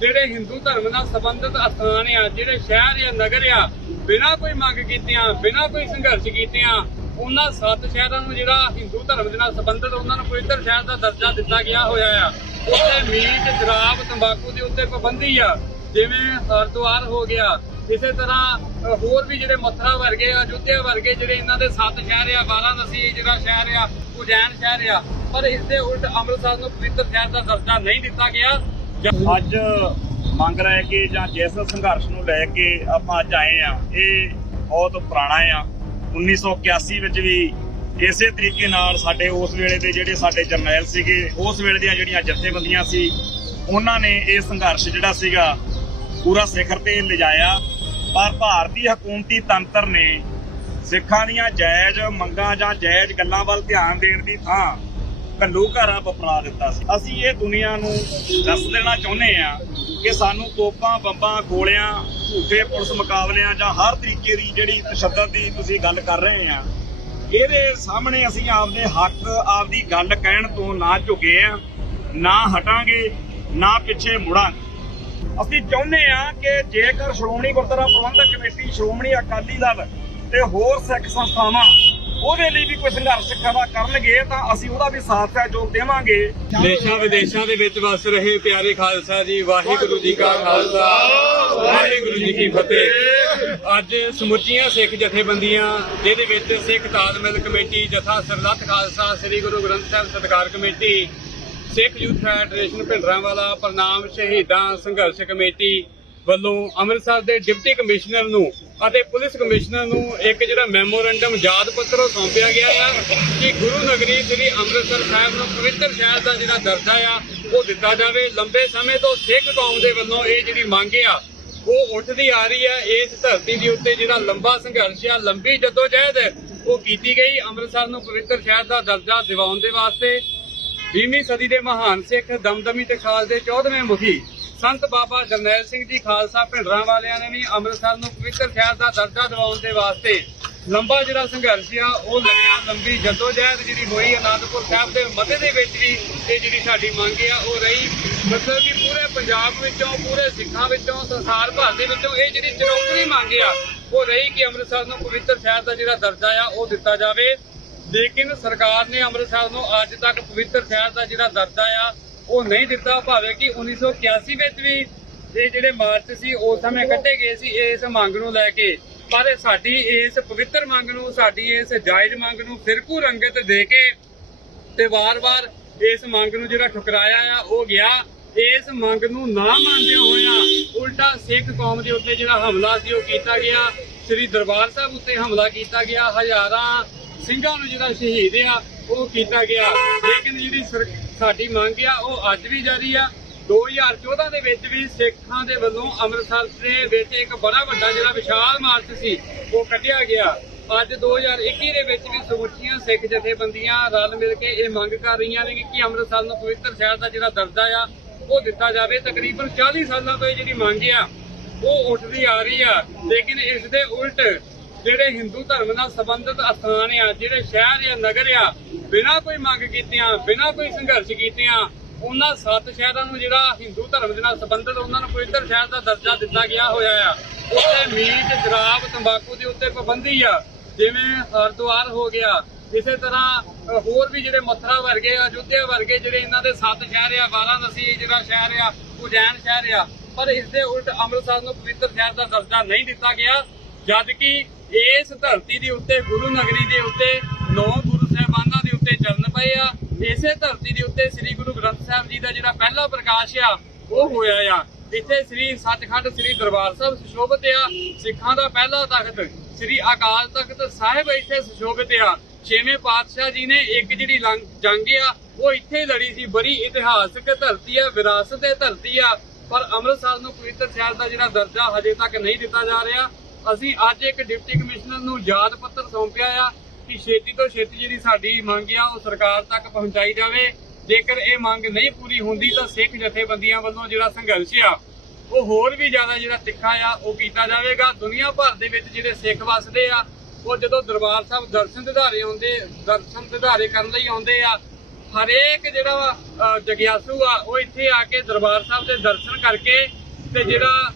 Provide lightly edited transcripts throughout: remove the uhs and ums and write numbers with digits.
ਜਿਹੜੇ ਹਿੰਦੂ ਧਰਮ ਨਾਲ ਸੰਬੰਧਿਤ ਅਸਥਾਨ ਆ, ਜਿਹੜੇ ਸ਼ਹਿਰ ਆ, ਨਗਰ ਆ, ਬਿਨਾਂ ਕੋਈ ਮੰਗ ਕੀਤਿਆਂ, ਬਿਨਾਂ ਕੋਈ ਸੰਘਰਸ਼ ਕੀਤਿਆਂ, ਉਹਨਾਂ 7 ਸ਼ਹਿਰਾਂ ਨੂੰ ਜਿਹੜਾ ਹਿੰਦੂ ਧਰਮ ਦੇ ਨਾਲ ਸੰਬੰਧਿਤ ਉਹਨਾਂ ਨੂੰ ਪਵਿੱਤਰ ਸ਼ਹਿਰ ਦਾ ਦਰਜਾ ਦਿੱਤਾ ਗਿਆ ਹੋਇਆ ਆ। ਉੱਥੇ ਮੀਟ, ਸ਼ਰਾਬ, ਤੰਬਾਕੂ ਦੇ ਉੱਤੇ ਪਾਬੰਦੀ ਆ, ਜਿਵੇਂ ਹਰਿਦੁਆਰ ਹੋ ਗਿਆ। ਇਸੇ ਤਰ੍ਹਾਂ ਹੋਰ ਵੀ ਜਿਹੜੇ ਮਥੁਰਾ ਵਰਗੇ, ਅਯੁੱਧਿਆ ਵਰਗੇ ਜਿਹੜੇ ਇਹਨਾਂ ਦੇ 7 ਸ਼ਹਿਰ ਆ, ਵਾਰਾਣਸੀ ਜਿਹੜਾ ਸ਼ਹਿਰ ਆ, ਉਜੈਨ ਸ਼ਹਿਰ ਆ, ਪਰ ਇਸ ਦੇ ਉਲਟ ਅੰਮ੍ਰਿਤਸਰ ਨੂੰ ਪਵਿੱਤਰ ਸ਼ਹਿਰ ਦਾ ਦਰਜਾ ਨਹੀਂ ਦਿੱਤਾ ਗਿਆ। ਅੱਜ ਮੰਗ ਲੈ ਕੇ ਜਾਂ ਜਿਸ ਸੰਘਰਸ਼ ਨੂੰ ਲੈ ਕੇ ਆਪਾਂ ਅੱਜ ਆਏ ਆ, ਇਹ ਬਹੁਤ ਪੁਰਾਣਾ ਆ। 1981 ਵਿੱਚ ਵੀ ਇਸੇ ਤਰੀਕੇ ਨਾਲ ਸਾਡੇ ਉਸ ਵੇਲੇ ਦੇ ਜਿਹੜੇ ਸਾਡੇ ਜਰਨੈਲ ਸੀਗੇ, ਉਸ ਵੇਲੇ ਦੀਆਂ ਜਿਹੜੀਆਂ ਜਥੇਬੰਦੀਆਂ ਸੀ, ਉਹਨਾਂ ਨੇ ਇਹ ਸੰਘਰਸ਼ ਜਿਹੜਾ ਸੀਗਾ ਪੂਰਾ ਸਿਖਰ ਤੇ ਲਿਜਾਇਆ। ਪਰ ਭਾਰਤੀ ਹਕੂਮਤੀ ਤੰਤਰ ਨੇ ਸਿੱਖਾਂ ਦੀਆਂ ਜਾਇਜ਼ ਮੰਗਾਂ ਜਾਂ ਜਾਇਜ਼ ਗੱਲਾਂ ਵੱਲ ਧਿਆਨ ਦੇਣ ਦੀ ਥਾਂ ਘੱਲੂਘਾਰਾ ਅਪਣਾ ਦਿੱਤਾ ਸੀ। ਅਸੀਂ ਇਹ ਦੁਨੀਆ ਨੂੰ ਦੱਸ ਦੇਣਾ ਚਾਹੁੰਦੇ ਆ ਕਿ ਸਾਨੂੰ ਤੋਪਾਂ, ਬੰਬਾਂ, ਗੋਲਿਆਂ, ਝੂਠੇ ਪੁਲਿਸ ਮੁਕਾਬਲਿਆਂ ਜਾਂ ਹਰ ਤਰੀਕੇ ਦੀ ਜਿਹੜੀ ਤਸ਼ੱਦਦ ਦੀ ਤੁਸੀਂ ਗੱਲ ਕਰ ਰਹੇ ਆ, ਇਹਦੇ ਸਾਹਮਣੇ ਅਸੀਂ ਆਪਦੇ ਹੱਕ, ਆਪਦੀ ਗੱਲ ਕਹਿਣ ਤੋਂ ਨਾ ਝੁਕੇ ਆ, ਨਾ ਹਟਾਂਗੇ, ਨਾ ਪਿੱਛੇ ਮੁੜਾਂਗੇ। ਅਸੀਂ ਚਾਹੁੰਦੇ ਆ ਕਿ ਜੇਕਰ ਸ਼੍ਰੋਮਣੀ ਗੁਰਦੁਆਰਾ ਪ੍ਰਬੰਧਕ ਕਮੇਟੀ, ਸ਼੍ਰੋਮਣੀ ਅਕਾਲੀ ਦਲ ਤੇ ਹੋਰ ਸਿੱਖ ਸੰਸਥਾਵਾਂ ਉਹਦੇ ਲਈ ਵੀ ਕੋਈ ਸੰਘਰਸ਼ ਖੜਾ ਕਰਨਗੇ ਤਾਂ ਅਸੀਂ ਉਹਦਾ ਵੀ ਸਾਥ ਸਹਿਯੋਗ ਦੇਵਾਂਗੇ। ਦੇਸ਼ਾਂ ਵਿਦੇਸ਼ਾਂ ਦੇ ਵਿੱਚ ਵਸ ਰਹੇ ਪਿਆਰੇ ਖਾਲਸਾ ਜੀ, ਵਾਹਿਗੁਰੂ ਜੀ ਕਾ ਖਾਲਸਾ, ਵਾਹਿਗੁਰੂ ਜੀ ਕੀ ਫਤਿਹ। ਅੱਜ ਸਮੁੱਚੀਆਂ ਸਿੱਖ ਜਥੇਬੰਦੀਆਂ, ਜਿਹਦੇ ਵਿੱਚ ਸਿੱਖ ਤਾਲਮੇਲ ਕਮੇਟੀ, ਜਥਾ ਸਰਲੱਥ ਖਾਲਸਾ, ਸ੍ਰੀ ਗੁਰੂ ਗ੍ਰੰਥ ਸਾਹਿਬ ਸਤਿਕਾਰ ਕਮੇਟੀ, ਸਿੱਖ ਯੂਥ ਫੈਡਰੇਸ਼ਨ ਭਿੰਡਰਾਂਵਾਲਾ, ਪ੍ਰਣਾਮ ਸ਼ਹੀਦਾਂ ਸੰਘਰਸ਼ ਕਮੇਟੀ ਵੱਲੋਂ ਅੰਮ੍ਰਿਤਸਰ ਦੇ ਡਿਪਟੀ ਕਮਿਸ਼ਨਰ ਨੂੰ ਅਤੇ ਪੁਲਿਸ ਕਮਿਸ਼ਨਰ ਨੂੰ ਇੱਕ ਜਿਹੜਾ ਮੈਮੋਰੰਡਮ ਯਾਦ ਪੱਤਰ ਸੌਂਪਿਆ ਗਿਆ ਹੈ ਕਿ ਗੁਰੂ ਨਗਰੀ ਸ੍ਰੀ ਅੰਮ੍ਰਿਤਸਰ ਸਾਹਿਬ ਨੂੰ ਪਵਿੱਤਰ ਸ਼ਹਿਰ ਦਾ ਜਿਹੜਾ ਦਰਜਾ ਆ ਉਹ ਦਿੱਤਾ ਜਾਵੇ। ਲੰਬੇ ਸਮੇਂ ਤੋਂ ਸਿੱਖ ਕੌਮ ਦੇ ਵੱਲੋਂ ਇਹ ਜਿਹੜੀ ਮੰਗ ਆ ਉਹ ਉੱਠਦੀ ਆ ਰਹੀ ਹੈ। ਇਸ ਧਰਤੀ ਦੇ ਉੱਤੇ ਜਿਹੜਾ ਲੰਬਾ ਸੰਘਰਸ਼ ਆ, ਲੰਬੀ ਜਦੋਜਹਿਦ ਉਹ ਕੀਤੀ ਗਈ ਅੰਮ੍ਰਿਤਸਰ ਨੂੰ ਪਵਿੱਤਰ ਸ਼ਹਿਰ ਦਾ ਦਰਜਾ ਦਿਵਾਉਣ ਦੇ ਵਾਸਤੇ। 20ਵੀਂ ਸਦੀ ਦੇ ਮਹਾਨ ਸਿੱਖ ਦਮਦਮੀ ਤੇ ਖਾਲਸੇ ਦੇ 14ਵੇਂ ਮੁਖੀ ਸੰਤ ਬਾਬਾ ਜਰਨੈਲ ਸਿੰਘ ਜੀ ਖਾਲਸਾ ਭਿੰਡਰਾਂ ਵਾਲਿਆਂ ਨੇ ਵੀ ਅੰਮ੍ਰਿਤਸਰ ਨੂੰ ਪਵਿੱਤਰ ਸ਼ਹਿਰ ਦਾ ਦਰਜਾ ਦਿਵਾਉਣ ਦੇ ਵਾਸਤੇ ਲੰਬਾ ਜਿਹੜਾ ਸੰਘਰਸ਼ ਆ ਉਹ ਲੜਿਆ। ਲੰਬੀ ਜਦੋਜਹਿਦ ਜਿਹੜੀ ਹੋਈ ਅਨੰਦਪੁਰ ਸਾਹਿਬ ਦੇ ਮੱਥੇ ਦੇ ਵਿੱਚ ਵੀ ਇਹ ਜਿਹੜੀ ਸਾਡੀ ਮੰਗ ਆ ਉਹ ਰਹੀ। ਮਤਲਬ ਕਿ ਪੂਰੇ ਪੰਜਾਬ ਵਿੱਚੋਂ, ਪੂਰੇ ਸਿੱਖਾਂ ਵਿੱਚੋਂ, ਸੰਸਾਰ ਭਰ ਦੇ ਵਿੱਚੋਂ ਇਹ ਜਿਹੜੀ ਚੁਣੌਤੀ ਮੰਗ ਆ ਉਹ ਰਹੀ ਕਿ ਅੰਮ੍ਰਿਤਸਰ ਨੂੰ ਪਵਿੱਤਰ ਸ਼ਹਿਰ ਦਾ ਜਿਹੜਾ ਦਰਜਾ ਆ ਉਹ ਦਿੱਤਾ ਜਾਵੇ। ਲੇਕਿਨ ਸਰਕਾਰ ਨੇ ਅੰਮ੍ਰਿਤਸਰ ਨੂੰ ਅੱਜ ਤੱਕ ਪਵਿੱਤਰ ਸ਼ਹਿਰ ਦਾ ਜਿਹੜਾ ਦਰਜਾ ਆ ਉਹ ਨਹੀਂ ਦਿੱਤਾ। ਭਾਵੇਂ ਕਿ 1981 ਵਿੱਚ ਵੀ ਇਹ ਜਿਹੜੇ ਮਾਰਚ ਸੀ ਉਸ ਸਮੇਂ ਕੱਢੇ ਗਏ ਸੀ ਇਸ ਮੰਗ ਨੂੰ ਲੈ ਕੇ, ਪਰ ਸਾਡੀ ਇਸ ਪਵਿੱਤਰ ਮੰਗ ਨੂੰ, ਸਾਡੀ ਇਸ ਜਾਇਜ਼ ਮੰਗ ਨੂੰ ਫਿਰਕੂ ਰੰਗਤ ਦੇ ਕੇ ਤੇ ਵਾਰ-ਵਾਰ ਇਸ ਮੰਗ ਨੂੰ ਜਿਹੜਾ ਠੁਕਰਾਇਆ ਆ ਉਹ ਗਿਆ। ਇਸ ਮੰਗ ਨੂੰ ਨਾ ਮੰਨਦੇ ਹੋਇਆ ਉਲਟਾ ਸਿੱਖ ਕੌਮ ਦੇ ਉੱਤੇ ਜਿਹੜਾ ਹਮਲਾ ਸੀ ਉਹ ਕੀਤਾ ਗਿਆ। ਸ੍ਰੀ ਦਰਬਾਰ ਸਾਹਿਬ ਉੱਤੇ ਹਮਲਾ ਕੀਤਾ ਗਿਆ, ਹਜ਼ਾਰਾਂ ਸਿੰਘਾਂ ਨੂੰ ਜਿਹੜਾ ਸ਼ਹੀਦ ਆ ਉਹ ਕੀਤਾ ਗਿਆ। ਲੇਕਿਨ ਜਿਹੜੀ ਸਾਡੀ ਮੰਗ ਆ ਉਹ ਅੱਜ ਵੀ ਜਾਰੀ ਆ। 2014 ਦੇ ਵਿੱਚ ਵੀ ਸਿੱਖਾਂ ਦੇ ਵੱਲੋਂ ਅੰਮ੍ਰਿਤਸਰ ਦੇ ਵਿੱਚ ਇੱਕ ਬੜਾ ਵੱਡਾ ਜਿਹੜਾ ਵਿਸ਼ਾਲ ਮਾਰਚ ਸੀ ਉਹ ਕੱਢਿਆ ਗਿਆ। ਅੱਜ 2021 ਦੇ ਵਿੱਚ ਵੀ ਸਮੁੱਚੀਆਂ ਸਿੱਖ ਜਥੇਬੰਦੀਆਂ ਰਲ ਮਿਲ ਕੇ ਇਹ ਮੰਗ ਕਰ ਰਹੀਆਂ ਨੇ ਕਿ ਅੰਮ੍ਰਿਤਸਰ ਨੂੰ ਪਵਿੱਤਰ ਸ਼ਹਿਰ ਦਾ ਜਿਹੜਾ ਦਰਜਾ ਆ ਉਹ ਦਿੱਤਾ ਜਾਵੇ। ਤਕਰੀਬਨ 40 ਸਾਲਾਂ ਤੋਂ ਇਹ ਜਿਹੜੀ ਮੰਗ ਆ ਉਹ ਉੱਠਦੀ ਆ ਰਹੀ ਆ। ਲੇਕਿਨ ਇਸ ਦੇ ਉਲਟ ਜਿਹੜੇ ਹਿੰਦੂ ਧਰਮ ਨਾਲ ਸੰਬੰਧਿਤ ਅਸਥਾਨ ਆ, ਜਿਹੜੇ ਸ਼ਹਿਰ ਆ, ਨਗਰ ਆ, ਬਿਨਾਂ ਕੋਈ ਮੰਗ ਕੀਤਿਆਂ, ਬਿਨਾਂ ਕੋਈ ਸੰਘਰਸ਼ ਕੀਤਿਆਂ, ਉਹਨਾਂ 7 ਸ਼ਹਿਰਾਂ ਨੂੰ ਜਿਹੜਾ ਹਿੰਦੂ ਧਰਮ ਦੇ ਨਾਲ ਸੰਬੰਧਿਤ ਉਹਨਾਂ ਨੂੰ ਪਵਿੱਤਰ ਸ਼ਹਿਰ ਦਾ ਦਰਜਾ ਦਿੱਤਾ ਗਿਆ ਹੋਇਆ ਆ। ਉੱਥੇ ਮੀਟ, ਸ਼ਰਾਬ, ਤੰਬਾਕੂ ਦੇ ਉੱਤੇ ਪਾਬੰਦੀ ਆ, ਜਿਵੇਂ ਹਰਿਦੁਆਰ ਹੋ ਗਿਆ। ਇਸੇ ਤਰ੍ਹਾਂ ਹੋਰ ਵੀ ਜਿਹੜੇ ਮਥੁਰਾ ਵਰਗੇ, ਅਯੁੱਧਿਆ ਵਰਗੇ ਜਿਹੜੇ ਇਹਨਾਂ ਦੇ 7 ਸ਼ਹਿਰ ਆ, ਵਾਰਾਣਸੀ ਜਿਹੜਾ ਸ਼ਹਿਰ ਆ, ਉਜੈਨ ਸ਼ਹਿਰ ਆ, ਪਰ ਇਸ ਦੇ ਉਲਟ ਅੰਮ੍ਰਿਤਸਰ ਨੂੰ ਪਵਿੱਤਰ ਸ਼ਹਿਰ ਦਾ ਦਰਜਾ ਨਹੀਂ ਦਿੱਤਾ ਗਿਆ। ਜਦ ਕਿ ਇਸ ਧਰਤੀ ਦੇ ਉੱਤੇ, ਗੁਰੂ ਨਗਰੀ ਦੇ ਉੱਤੇ 9 ਗੁਰੂ ਸਾਹਿਬਾਨਾਂ ਦੇ ਉੱਤੇ ਚਰਨ ਪਏ ਆ। ਇਸੇ ਧਰਤੀ ਦੇ ਉੱਤੇ ਸ੍ਰੀ ਗੁਰੂ ਗ੍ਰੰਥ ਸਾਹਿਬ ਜੀ ਦਾ ਜਿਹੜਾ ਪਹਿਲਾ ਪ੍ਰਕਾਸ਼ ਆ ਉਹ ਹੋਇਆ ਆ। ਇੱਥੇ ਸ੍ਰੀ ਸੱਚਖੰਡ ਸ੍ਰੀ ਦਰਬਾਰ ਸਾਹਿਬ ਸੁਸ਼ੋਭਿਤ ਆ। ਸਿੱਖਾਂ ਦਾ ਪਹਿਲਾ ਤਖਤ ਸ੍ਰੀ ਅਕਾਲ ਤਖਤ ਸਾਹਿਬ ਇੱਥੇ ਸੁਸ਼ੋਭਿਤ ਆ। 6ਵੇਂ ਪਾਤਸ਼ਾਹ ਜੀ ਨੇ ਇੱਕ ਜਿਹੜੀ ਜੰਗ ਆ ਉਹ ਇੱਥੇ ਲੜੀ ਸੀ। ਬੜੀ ਇਤਿਹਾਸਕ ਧਰਤੀ ਆ, ਵਿਰਾਸਤ ਦੀ ਧਰਤੀ ਆ, ਪਰ ਅੰਮ੍ਰਿਤਸਰ ਨੂੰ ਪਵਿੱਤਰ ਸ਼ਹਿਰ ਦਾ ਜਿਹੜਾ ਦਰਜਾ ਹਜੇ ਤੱਕ ਨਹੀਂ ਦਿੱਤਾ ਜਾ ਰਿਹਾ। ਅਸੀਂ ਅੱਜ ਇੱਕ ਡਿਪਟੀ ਕਮਿਸ਼ਨਰ ਨੂੰ ਯਾਦ ਪੱਤਰ ਸੌਂਪਿਆ ਆ ਕਿ ਛੇਤੀ ਤੋਂ ਛੇਤੀ ਜਿਹੜੀ ਸਾਡੀ ਮੰਗ ਆ ਉਹ ਸਰਕਾਰ ਤੱਕ ਪਹੁੰਚਾਈ ਜਾਵੇ। ਜੇਕਰ ਇਹ ਮੰਗ ਨਹੀਂ ਪੂਰੀ ਹੁੰਦੀ ਤਾਂ ਸਿੱਖ ਜਥੇਬੰਦੀਆਂ ਵੱਲੋਂ ਜਿਹੜਾ ਸੰਘਰਸ਼ ਆ ਉਹ ਹੋਰ ਵੀ ਜ਼ਿਆਦਾ ਜਿਹੜਾ ਤਿੱਖਾ ਆ ਉਹ ਕੀਤਾ ਜਾਵੇਗਾ। ਦੁਨੀਆ ਭਰ ਦੇ ਵਿੱਚ ਜਿਹੜੇ ਸਿੱਖ ਵਸਦੇ ਆ ਉਹ ਜਦੋਂ ਦਰਬਾਰ ਸਾਹਿਬ ਦਰਸ਼ਨ ਦਿਦਾਰੇ ਕਰਨ ਲਈ ਆਉਂਦੇ ਆ ਹਰੇਕ ਜਿਹੜਾ ਜਗਿਆਸੂ ਆ ਉਹ ਇੱਥੇ ਆ ਕੇ ਦਰਬਾਰ ਸਾਹਿਬ ਦੇ ਦਰਸ਼ਨ ਕਰਕੇ ਤੇ ਜਿਹੜਾ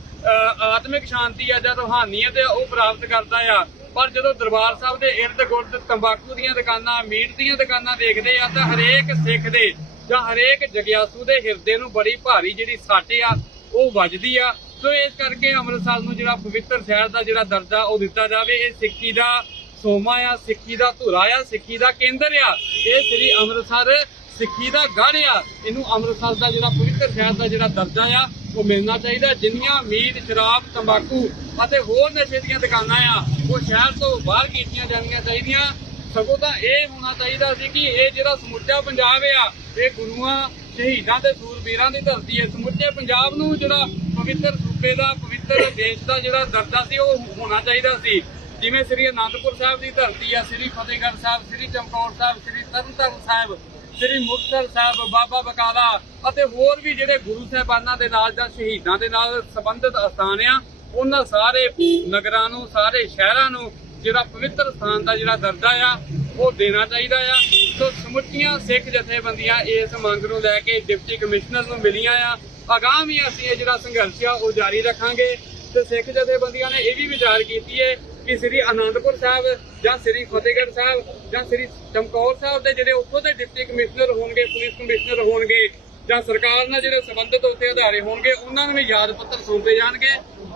ਆਤਮਿਕ ਸ਼ਾਂਤੀ ਆ ਜਾਂ ਰੂਹਾਨੀਅਤ ਆ ਉਹ ਪ੍ਰਾਪਤ ਕਰਦਾ ਆ। ਪਰ ਜਦੋਂ ਦਰਬਾਰ ਸਾਹਿਬ ਦੇ ਇਰਦ ਗੁਰਦ ਤੰਬਾਕੂ ਦੀਆਂ ਦੁਕਾਨਾਂ, ਮੀਟ ਦੀਆਂ ਦੁਕਾਨਾਂ ਦੇਖਦੇ ਆ ਤਾਂ ਹਰੇਕ ਸਿੱਖ ਦੇ ਜਾਂ ਹਰੇਕ ਜਗਿਆਸੂ ਦੇ ਹਿਰਦੇ ਨੂੰ ਬੜੀ ਭਾਰੀ ਜਿਹੜੀ ਸੱਟ ਆ ਉਹ ਵੱਜਦੀ ਆ। ਸੋ ਇਸ ਕਰਕੇ ਅੰਮ੍ਰਿਤਸਰ ਨੂੰ ਜਿਹੜਾ ਪਵਿੱਤਰ ਸ਼ਹਿਰ ਦਾ ਜਿਹੜਾ ਦਰਜਾ ਉਹ ਦਿੱਤਾ ਜਾਵੇ। ਇਹ ਸਿੱਖੀ ਦਾ ਸੋਮਾ ਆ, ਸਿੱਖੀ ਦਾ ਧੁਰਾ ਆ, ਸਿੱਖੀ ਦਾ ਕੇਂਦਰ ਆ। ਇਹ ਸ੍ਰੀ ਅੰਮ੍ਰਿਤਸਰ ਸਿੱਖੀ ਦਾ ਗੜ੍ਹ ਆ। ਇਹਨੂੰ ਅੰਮ੍ਰਿਤਸਰ ਦਾ ਜਿਹੜਾ ਪਵਿੱਤਰ ਸ਼ਹਿਰ ਦਾ ਜਿਹੜਾ ਦਰਜਾ ਆ ਉਹ ਮਿਲਣਾ ਚਾਹੀਦਾ। ਜਿੰਨੀਆਂ ਮੀਟ, ਸ਼ਰਾਬ, ਤੰਬਾਕੂ ਅਤੇ ਹੋਰ ਨਸ਼ੇ ਦੀਆਂ ਦੁਕਾਨਾਂ ਆ ਉਹ ਸ਼ਹਿਰ ਤੋਂ ਬਾਹਰ ਕੀਤੀਆਂ ਜਾਣੀਆਂ ਚਾਹੀਦੀਆਂ। ਸਗੋਂ ਤਾਂ ਇਹ ਹੋਣਾ ਚਾਹੀਦਾ ਸੀ ਕਿ ਇਹ ਜਿਹੜਾ ਸਮੁੱਚਾ ਪੰਜਾਬ ਆ ਇਹ ਗੁਰੂਆਂ, ਸ਼ਹੀਦਾਂ ਤੇ ਸੂਰਬੀਰਾਂ ਦੀ ਧਰਤੀ ਹੈ। ਸਮੁੱਚੇ ਪੰਜਾਬ ਨੂੰ ਜਿਹੜਾ ਪਵਿੱਤਰ ਸੂਬੇ ਦਾ, ਪਵਿੱਤਰ ਦੇਸ਼ ਦਾ ਜਿਹੜਾ ਦਰਜਾ ਸੀ ਉਹ ਹੋਣਾ ਚਾਹੀਦਾ ਸੀ। ਜਿਵੇਂ ਸ੍ਰੀ ਅਨੰਦਪੁਰ ਸਾਹਿਬ ਦੀ ਧਰਤੀ ਆ, ਸ੍ਰੀ ਫਤਿਹਗੜ੍ਹ ਸਾਹਿਬ, ਸ੍ਰੀ ਚਮਕੌਰ ਸਾਹਿਬ, ਸ੍ਰੀ ਤਰਨਤਾਰਨ ਸਾਹਿਬ, ਸ੍ਰੀ ਮੁਕਤਸਰ ਸਾਹਿਬ, ਬਾਬਾ ਬਕਾਲਾ ਅਤੇ ਹੋਰ ਵੀ ਜਿਹੜੇ ਗੁਰੂ ਸਾਹਿਬਾਨਾਂ ਦੇ ਨਾਲ ਜਾਂ ਸ਼ਹੀਦਾਂ ਦੇ ਨਾਲ ਸੰਬੰਧਿਤ ਅਸਥਾਨ ਆ, ਉਹਨਾਂ ਸਾਰੇ ਨਗਰਾਂ ਨੂੰ, ਸਾਰੇ ਸ਼ਹਿਰਾਂ ਨੂੰ ਜਿਹੜਾ ਪਵਿੱਤਰ ਸਥਾਨ ਦਾ ਜਿਹੜਾ ਦਰਜਾ ਆ ਉਹ ਦੇਣਾ ਚਾਹੀਦਾ ਆ। ਸੋ ਸਮੁੱਚੀਆਂ ਸਿੱਖ ਜਥੇਬੰਦੀਆਂ ਇਸ ਮੰਗ ਨੂੰ ਲੈ ਕੇ ਡਿਪਟੀ ਕਮਿਸ਼ਨਰ ਨੂੰ ਮਿਲੀਆਂ ਆ। ਅਗਾਂਹ ਵੀ ਅਸੀਂ ਇਹ ਜਿਹੜਾ ਸੰਘਰਸ਼ ਆ ਉਹ ਜਾਰੀ ਰੱਖਾਂਗੇ। ਤੇ ਸਿੱਖ ਜਥੇਬੰਦੀਆਂ ਨੇ ਇਹ ਵੀ ਵਿਚਾਰ ਕੀਤੀ ਹੈ ਕਿ ਸ੍ਰੀ ਅਨੰਦਪੁਰ ਸਾਹਿਬ ਜਾਂ ਸ੍ਰੀ ਫਤਿਹਗੜ੍ਹ ਸਾਹਿਬ ਜਾਂ ਸ੍ਰੀ ਚਮਕੌਰ ਸਾਹਿਬ ਦੇ ਜਿਹੜੇ ਉੱਥੋਂ ਦੇ ਡਿਪਟੀ ਕਮਿਸ਼ਨਰ ਹੋਣਗੇ, ਪੁਲਿਸ ਕਮਿਸ਼ਨਰ ਹੋਣਗੇ ਜਾਂ ਸਰਕਾਰ ਨਾਲ ਜਿਹੜੇ ਸੰਬੰਧਿਤ ਉੱਤੇ ਅਧਾਰੇ ਹੋਣਗੇ, ਉਹਨਾਂ ਨੂੰ ਵੀ ਯਾਦ ਪੱਤਰ ਸੌਂਪੇ ਜਾਣਗੇ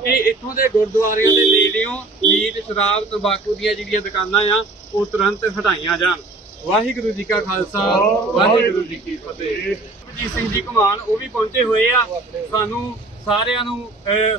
ਕਿ ਇੱਥੋਂ ਦੇ ਗੁਰਦੁਆਰਿਆਂ ਦੇ ਨੇੜਿਓਂ ਮੀਟ, ਸ਼ਰਾਬ, ਤੰਬਾਕੂ ਦੀਆਂ ਜਿਹੜੀਆਂ ਦੁਕਾਨਾਂ ਆ ਉਹ ਤੁਰੰਤ ਹਟਾਈਆਂ ਜਾਣ। ਵਾਹਿਗੁਰੂ ਜੀ ਕਾ ਖਾਲਸਾ, ਵਾਹਿਗੁਰੂ ਜੀ ਕੀ ਫਤਿਹ। ਜੀ ਸਿੰਘ ਜੀ ਘੁਮਾਣ ਉਹ ਵੀ ਪਹੁੰਚੇ ਹੋਏ ਆ। ਸਾਨੂੰ ਸਾਰਿਆਂ ਨੂੰ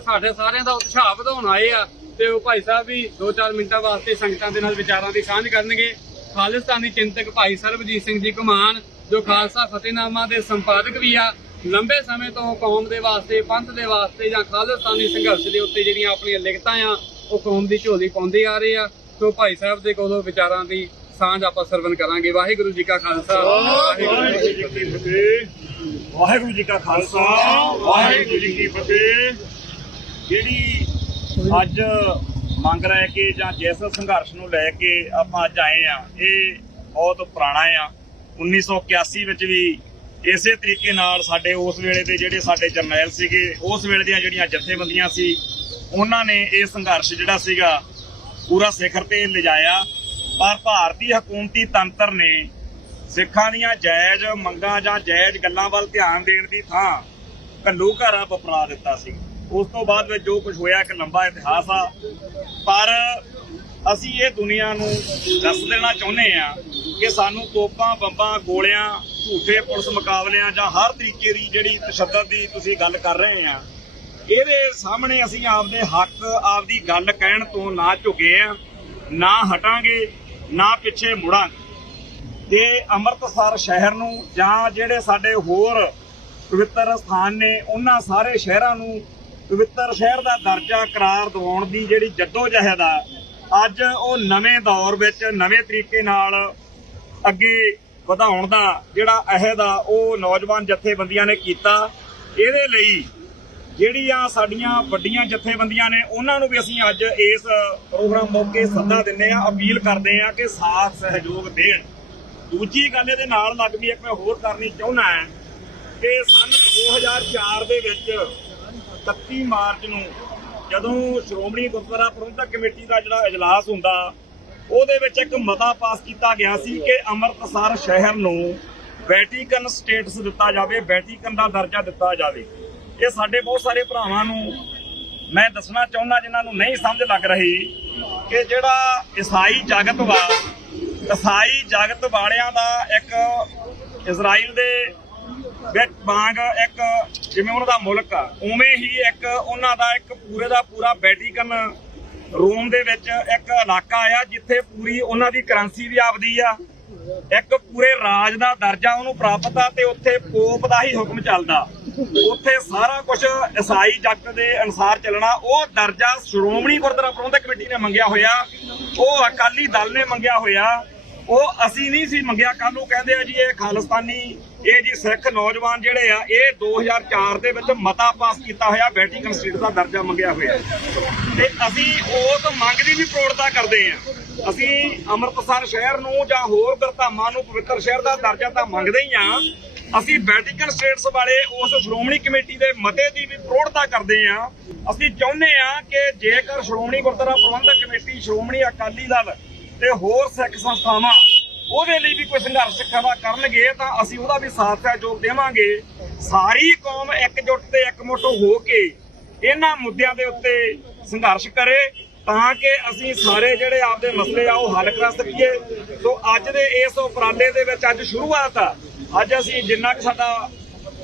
ਸਾਡੇ ਸਾਰਿਆਂ ਦਾ ਉਤਸ਼ਾਹ ਵਧਾਉਣ ਆਏ ਆ ਤੇ ਉਹ ਭਾਈ ਸਾਹਿਬ ਵੀ 2-4 ਮਿੰਟਾਂ ਵਾਸਤੇ ਸੰਗਤਾਂ ਦੇ ਨਾਲ ਵਿਚਾਰਾਂ ਦੀ ਸਾਂਝ ਕਰਨਗੇ। ਖਾਲਿਸਤਾਨੀ ਚਿੰਤਕ ਭਾਈ ਸਰਬਜੀਤ ਸਿੰਘ ਜੀ ਘੁਮਾਣ ਜੋ ਖਾਲਸਾ ਫਤਿਹਨਾਮਾ ਦੇ ਸੰਪਾਦਕ ਵੀ ਆ, ਲੰਬੇ ਸਮੇਂ ਤੋਂ ਕੌਮ ਦੇ ਵਾਸਤੇ, ਪੰਥ ਦੇ ਵਾਸਤੇ ਜਾਂ ਖਾਲਿਸਤਾਨੀ ਸੰਘਰਸ਼ ਦੇ ਉੱਤੇ ਜਿਹੜੀਆਂ ਆਪਣੀਆਂ ਲਿਖਤਾਂ ਆ ਉਹ ਕੌਮ ਦੀ ਝੋਲੀ ਪਾਉਂਦੇ ਆ ਰਹੇ ਆ। ਸੋ ਭਾਈ ਸਾਹਿਬ ਦੇ ਕੋਲੋਂ ਵਿਚਾਰਾਂ ਦੀ ਸਾਂਝ ਆਪਾਂ ਸਰਵਣ ਕਰਾਂਗੇ। ਵਾਹਿਗੁਰੂ ਜੀ ਕਾ ਖਾਲਸਾ, ਵਾਹਿਗੁਰੂ ਜੀ ਕੀ ਫਤਿਹ। ਵਾਹਿਗੁਰੂ ਜੀ ਕਾ ਖਾਲਸਾ, ਵਾਹਿਗੁਰੂ ਜੀ ਕੀ ਫਤਿਹ। ਜਿਹੜੀ ਅੱਜ ਮੰਗ ਲੈ ਕੇ ਜਾਂ ਜਿਸ ਸੰਘਰਸ਼ ਨੂੰ ਲੈ ਕੇ ਆਪਾਂ ਅੱਜ ਆਏ ਆ ਇਹ ਬਹੁਤ ਪੁਰਾਣਾ ਆ। 1981 ਵਿੱਚ ਵੀ ਇਸੇ ਤਰੀਕੇ ਨਾਲ ਸਾਡੇ ਉਸ ਵੇਲੇ ਦੇ ਜਿਹੜੇ ਸਾਡੇ ਜਰਨੈਲ ਸੀਗੇ, ਉਸ ਵੇਲੇ ਦੀਆਂ ਜਿਹੜੀਆਂ ਜਥੇਬੰਦੀਆਂ ਸੀ, ਉਹਨਾਂ ਨੇ ਇਹ ਸੰਘਰਸ਼ ਜਿਹੜਾ ਸੀਗਾ ਪੂਰਾ ਸਿਖਰ ਤੇ ਲਿਜਾਇਆ। ਪਰ ਭਾਰਤੀ ਹਕੂਮਤੀ ਤੰਤਰ ਨੇ ਸਿੱਖਾਂ ਦੀਆਂ ਜਾਇਜ਼ ਮੰਗਾਂ ਜਾਂ ਜਾਇਜ਼ ਗੱਲਾਂ ਵੱਲ ਧਿਆਨ ਦੇਣ ਦੀ ਥਾਂ ਘੱਲੂ ਘਾਰਾ ਵਪਰਾ ਦਿੱਤਾ ਸੀ। ਉਸ ਤੋਂ ਬਾਅਦ ਵਿੱਚ ਜੋ ਕੁਝ ਹੋਇਆ ਇੱਕ ਲੰਬਾ ਇਤਿਹਾਸ ਆ। ਪਰ ਅਸੀਂ ਇਹ ਦੁਨੀਆ ਨੂੰ ਦੱਸ ਦੇਣਾ ਚਾਹੁੰਦੇ ਆ ਕਿ ਸਾਨੂੰ ਤੋਪਾਂ, ਬੰਬਾਂ, ਗੋਲਿਆਂ, ਝੂਠੇ ਪੁਲਿਸ ਮੁਕਾਬਲਿਆਂ ਜਾਂ ਹਰ ਤਰੀਕੇ ਦੀ ਜਿਹੜੀ ਤਸ਼ੱਦਦ ਦੀ ਤੁਸੀਂ ਗੱਲ ਕਰ ਰਹੇ ਆ, ਇਹਦੇ ਸਾਹਮਣੇ ਅਸੀਂ ਆਪਦੇ ਹੱਕ, ਆਪਦੀ ਗੱਲ ਕਹਿਣ ਤੋਂ ਨਾ ਝੁਕੇ ਆ, ਨਾ ਹਟਾਂਗੇ, ਨਾ ਪਿੱਛੇ ਮੁੜਾਂਗੇ। ਤੇ ਅੰਮ੍ਰਿਤਸਰ ਸ਼ਹਿਰ ਨੂੰ ਜਾਂ ਜਿਹੜੇ ਸਾਡੇ ਹੋਰ ਪਵਿੱਤਰ ਸਥਾਨ ਨੇ ਉਹਨਾਂ ਸਾਰੇ ਸ਼ਹਿਰਾਂ ਨੂੰ ਪਵਿੱਤਰ ਸ਼ਹਿਰ ਦਾ ਦਰਜਾ ਕਰਾਰ ਦਿਵਾਉਣ ਦੀ ਜਿਹੜੀ ਜੱਦੋ-ਜਹਿਦ ਆ, ਅੱਜ ਉਹ ਨਵੇਂ ਦੌਰ ਵਿੱਚ ਨਵੇਂ ਤਰੀਕੇ ਨਾਲ ਅੱਗੇ ਵਧਾਉਣ ਦਾ ਜਿਹੜਾ ਅਹਿਦ ਆ ਉਹ ਨੌਜਵਾਨ ਜਥੇਬੰਦੀਆਂ ਨੇ ਕੀਤਾ। ਇਹਦੇ ਲਈ ਜਿਹੜੀਆਂ ਸਾਡੀਆਂ ਵੱਡੀਆਂ ਜਥੇਬੰਦੀਆਂ ਨੇ ਉਹਨਾਂ ਨੂੰ ਵੀ ਅਸੀਂ ਅੱਜ ਇਸ ਪ੍ਰੋਗਰਾਮ ਮੌਕੇ ਸੱਦਾ ਦਿੰਦੇ ਆ, ਅਪੀਲ ਕਰਦੇ ਆ ਕਿ ਸਾਥ ਸਹਿਯੋਗ ਦੇਣ। ਦੂਜੀ ਗੱਲ ਇਹਦੇ ਨਾਲ ਲੱਗਦੀ ਇੱਕ ਮੈਂ ਹੋਰ ਕਰਨੀ ਚਾਹੁੰਦਾ ਹੈ ਕਿ ਸੰਨ 2004 ਦੇ ਵਿੱਚ 31 ਮਾਰਚ ਨੂੰ ਜਦੋਂ ਸ਼੍ਰੋਮਣੀ ਗੁਰਦੁਆਰਾ ਪ੍ਰਬੰਧਕ ਕਮੇਟੀ ਦਾ ਜਿਹੜਾ ਇਜਲਾਸ ਹੁੰਦਾ, ਉਹਦੇ ਵਿੱਚ ਇੱਕ ਮਤਾ ਪਾਸ ਕੀਤਾ ਗਿਆ ਸੀ ਕਿ ਅੰਮ੍ਰਿਤਸਰ ਸ਼ਹਿਰ ਨੂੰ ਵੈਟੀਕਨ ਸਟੇਟਸ ਦਿੱਤਾ ਜਾਵੇ, ਵੈਟੀਕਨ ਦਾ ਦਰਜਾ ਦਿੱਤਾ ਜਾਵੇ। ਇਹ ਸਾਡੇ ਬਹੁਤ ਸਾਰੇ ਭਰਾਵਾਂ ਨੂੰ ਮੈਂ ਦੱਸਣਾ ਚਾਹੁੰਦਾ ਜਿਨ੍ਹਾਂ ਨੂੰ ਨਹੀਂ ਸਮਝ ਲੱਗ ਰਹੀ ਕਿ ਜਿਹੜਾ ਈਸਾਈ ਜਗਤ ਵਾ, ਈਸਾਈ ਜਗਤ ਵਾਲਿਆਂ ਦਾ ਇੱਕ ਇਜ਼ਰਾਈਲ ਦੇ ਵਿੱਚ ਵਾਂਗ ਇੱਕ ਜਿਵੇਂ ਉਹਨਾਂ ਦਾ ਮੁਲਕ ਆ, ਉਵੇਂ ਹੀ ਇੱਕ ਉਹਨਾਂ ਦਾ ਇੱਕ ਪੂਰੇ ਦਾ ਪੂਰਾ ਵੈਟੀਕਨ ਰੋਮ ਦੇ ਵਿੱਚ ਇੱਕ ਇਲਾਕਾ ਆ ਜਿੱਥੇ ਪੂਰੀ ਉਹਨਾਂ ਦੀ ਕਰੰਸੀ ਵੀ ਆਪਦੀ ਆ, ਇੱਕ ਪੂਰੇ ਰਾਜ ਦਾ ਦਰਜਾ ਉਹਨੂੰ ਪ੍ਰਾਪਤ ਆ ਤੇ ਉੱਥੇ ਪੋਪ ਦਾ ਹੀ ਹੁਕਮ ਚੱਲਦਾ। ਉੱਥੇ ਸਾਰਾ ਕੁਝ ਈਸਾਈ ਜਗਤ ਦੇ ਅਨੁਸਾਰ ਚੱਲਣਾ। ਉਹ ਦਰਜਾ ਸ਼੍ਰੋਮਣੀ ਗੁਰਦੁਆਰਾ ਪ੍ਰਬੰਧਕ ਕਮੇਟੀ ਨੇ ਮੰਗਿਆ ਹੋਇਆ, ਉਹ ਅਕਾਲੀ ਦਲ ਨੇ ਮੰਗਿਆ ਹੋਇਆ, ਉਹ ਅਸੀਂ ਨਹੀਂ ਸੀ ਮੰਗਿਆ। ਕੱਲ ਨੂੰ ਕਹਿੰਦੇ ਆ ਜੀ ਇਹ ਖਾਲਿਸਤਾਨੀ, ਇਹ ਜੀ ਸਿੱਖ ਨੌਜਵਾਨ ਜਿਹੜੇ ਆ, ਇਹ 2004 ਦੇ ਵਿੱਚ ਮਤਾ ਪਾਸ ਕੀਤਾ ਹੋਇਆ, ਵੈਟੀਕਨ ਸਟੇਟ ਦਾ ਦਰਜਾ ਮੰਗਿਆ ਹੋਇਆ ਤੇ ਅਸੀਂ ਉਸ ਮੰਗ ਦੀ ਵੀ ਪ੍ਰੋੜਤਾ ਕਰਦੇ ਆ। ਅਸੀਂ ਅੰਮ੍ਰਿਤਸਰ ਸ਼ਹਿਰ ਨੂੰ ਜਾਂ ਹੋਰ ਗੁਰਧਾਮਾਂ ਨੂੰ ਪਵਿੱਤਰ ਸ਼ਹਿਰ ਦਾ ਦਰਜਾ ਤਾਂ ਮੰਗਦੇ ਹੀ ਆ। ਅਸੀਂ ਵੈਟੀਕਨ ਸਟੇਟਸ ਵਾਲੇ ਉਸ ਸ਼੍ਰੋਮਣੀ ਕਮੇਟੀ ਦੇ ਮਤੇ ਦੀ ਵੀ ਪ੍ਰੋੜਤਾ ਕਰਦੇ ਆ। ਅਸੀਂ ਚਾਹੁੰਦੇ ਆ ਕਿ ਜੇਕਰ ਸ਼੍ਰੋਮਣੀ ਗੁਰਦੁਆਰਾ ਪ੍ਰਬੰਧਕ ਕਮੇਟੀ, ਸ਼੍ਰੋਮਣੀ ਅਕਾਲੀ ਦਲ ਤੇ ਹੋਰ ਸਿੱਖ ਸੰਸਥਾਵਾਂ ਉਹਦੇ ਲਈ ਵੀ ਕੋਈ ਸੰਘਰਸ਼ ਖੜਾ ਕਰਨਗੇ ਤਾਂ ਅਸੀਂ ਉਹਦਾ ਵੀ ਸਾਥ ਸਹਿਯੋਗ ਦੇਵਾਂਗੇ। ਸਾਰੀ ਕੌਮ ਇਕਜੁੱਟ ਤੇ ਇਕਮੁੱਠ ਹੋ ਕੇ ਇਹਨਾਂ ਮੁੱਦਿਆਂ ਦੇ ਉੱਤੇ ਸੰਘਰਸ਼ ਕਰੇ ਤਾਂ ਕਿ ਅਸੀਂ ਸਾਰੇ ਜਿਹੜੇ ਆਪਦੇ ਮਸਲੇ ਆ ਉਹ ਹੱਲ ਕਰ ਸਕੀਏ। ਸੋ ਅੱਜ ਦੇ ਇਸ ਉਪਰਾਲੇ ਦੇ ਵਿੱਚ ਅੱਜ ਸ਼ੁਰੂਆਤ ਆ। ਅੱਜ ਅਸੀਂ ਜਿੰਨਾ ਕਿ ਸਾਡਾ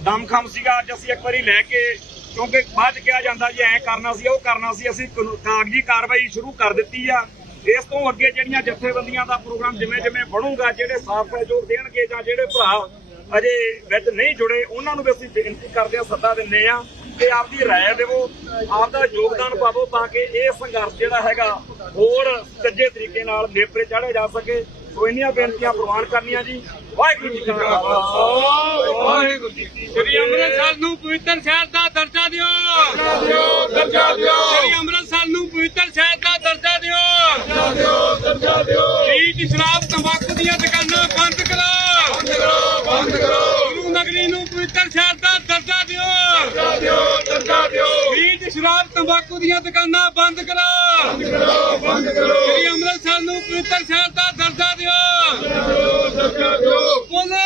ਦਮਖਮ ਸੀਗਾ, ਅੱਜ ਅਸੀਂ ਇੱਕ ਵਾਰੀ ਲੈ ਕੇ, ਕਿਉਂਕਿ ਬਾਅਦ 'ਚ ਕਿਹਾ ਜਾਂਦਾ ਜੀ ਐਂ ਕਰਨਾ ਸੀ, ਉਹ ਕਰਨਾ ਸੀ, ਅਸੀਂ ਕਾਗਜ਼ੀ ਕਾਰਵਾਈ ਸ਼ੁਰੂ ਕਰ ਦਿੱਤੀ ਆ। ਇਸ ਤੋਂ ਅੱਗੇ ਜਿਹੜੀਆਂ ਜਥੇਬੰਦੀਆਂ ਦਾ ਪ੍ਰੋਗਰਾਮ ਜਿਵੇਂ ਜਿਵੇਂ ਬਣੂਗਾ, ਜਿਹੜੇ ਸਾਥ ਸਹਿਯੋਗ ਦੇਣਗੇ ਜਾਂ ਜਿਹੜੇ ਭਰਾ ਅਜੇ ਵਿੱਚ ਨਹੀਂ ਜੁੜੇ ਉਹਨਾਂ ਨੂੰ ਵੀ ਅਸੀਂ ਬੇਨਤੀ ਕਰਦੇ ਆ, ਸੱਦਾ ਦਿੰਦੇ ਆ ਕਿ ਆਪਦੀ ਰਾਏ ਦੇਵੋ, ਆਪਦਾ ਯੋਗਦਾਨ ਪਾਵੋ ਤਾਂ ਕਿ ਇਹ ਸੰਘਰਸ਼ ਜਿਹੜਾ ਹੈਗਾ ਹੋਰ ਸੱਜੇ ਤਰੀਕੇ ਨਾਲ ਨੇਪਰੇ ਚਾੜਿਆ ਜਾ ਸਕੇ। ਸੋ ਇੰਨੀਆਂ ਬੇਨਤੀਆਂ ਪ੍ਰਵਾਨ ਕਰਨੀਆਂ ਜੀ। ਵਾਹਿਗੁਰੂ ਜੀ ਕਾ ਖਾਲਸਾ, ਵਾਹਿਗੁਰੂ ਜੀ ਕੀ ਫਤਿਹ। ਸ੍ਰੀ ਅੰਮ੍ਰਿਤਸਰ ਨੂੰ ਪਵਿੱਤਰ ਸ਼ਹਿਰ ਦਾ ਦਰਜਾ ਦਿਓ, ਦਰਜਾ ਦਿਓ। ਸ੍ਰੀ ਅੰਮ੍ਰਿਤਸਰ ਨੂੰ ਪਵਿੱਤਰ ਸ਼ਹਿਰ ਦਾ ਦਰਜਾ ਦਿਓ। ਦਰਜਾ ਦਿਓ। ਬੀਜ, ਸ਼ਰਾਬ, ਤੰਬਾਕੂ ਦੀਆਂ ਦੁਕਾਨਾਂ ਬੰਦ ਕਰੋ, ਬੰਦ ਕਰੋ। ਗੁਰੂ ਨਗਰੀ ਨੂੰ ਪਵਿੱਤਰ ਸ਼ਹਿਰ ਦਾ ਦਰਜਾ ਦਿਓ। ਦਰਜਾ ਦਿਓ। ਬੀਜ, ਸ਼ਰਾਬ, ਤੰਬਾਕੂ ਦੀਆਂ ਦੁਕਾਨਾਂ ਬੰਦ ਕਰੋ, ਬੰਦ ਕਰੋ। ਸ੍ਰੀ ਅੰਮ੍ਰਿਤਸਰ ਨੂੰ ਪਵਿੱਤਰ ਸ਼ਹਿਰ ਦਾ ਦਰਜਾ ਦਿਓ। ਦਰਜਾ ਦਿਓ। ਬੋਲੇ